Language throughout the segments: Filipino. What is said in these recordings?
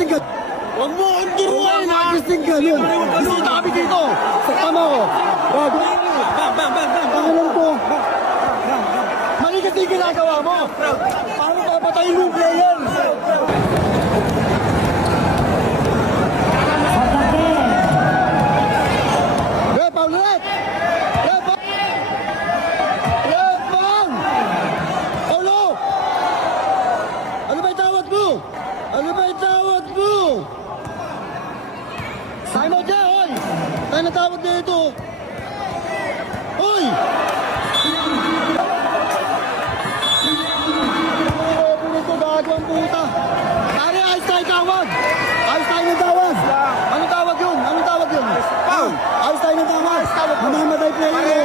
magising ka. Huwag mo akong turuan, ha? Magising ka yun. Bisita kami dito. Sa tama ko. Bago. Pangalan ko. Mali kasi yung ginagawa mo. Paano papatayin mo yung player? Rep, Paul, rep! Rep, Paul! Rep, Paul! Paulo! Ano ba yung tawag mo? Ano ba yung tawag mo? Time out dyan, hoy! Tayo na tawag na ito. Hoy! Ito, bago ang puta. Pare, ayos tayo tawag. Ayos tayo ng tawag. Anong tawag yun? Anong tawag yun? Paul! Ayos tayo ng tawag. Mamamatay player.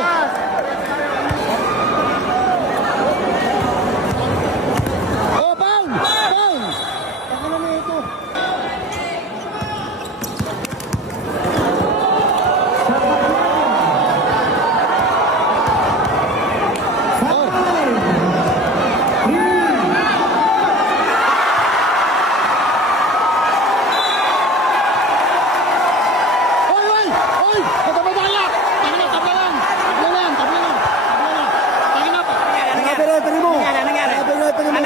Oh, Paul! Paul! Pakala na ito. Hoy, hoy! Hoy! Matamadaya! Tangin na, tabla lang! Tabla lang, tabla lang! Tabla lang! Tangin na! Referee mo! Referee mo!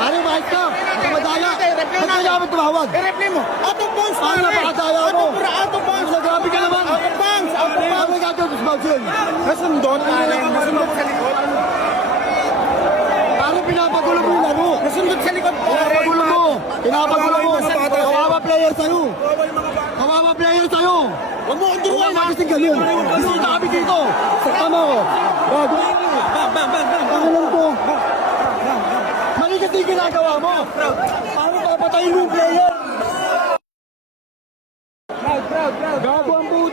Pare, bakit ka? Matamadaya! Ba't ka dapat tumawag? I-replay mo. Out of bounds, Paano napakadaya mo? Out of bounds. Grabe ka naman! Out of bounds. Out of bounds. Paano gagawin sa bounce yun? Nasundot, nasundot sa likod. Paano pinapagulo mo yung laro? Nasundot sa likod. Pinapagulo mo! Pinapagulo mo! Kawawa player sa'yo! Kawawa player sa'yo! Huwag mo akong turuan, ha? Magising ka yun! Bisita kami dito! Sa tama ko! Bago! Pangalan ko! Mali kasi yung ginagawa mo! Paano papatayin mo yung player? Gago ang puta!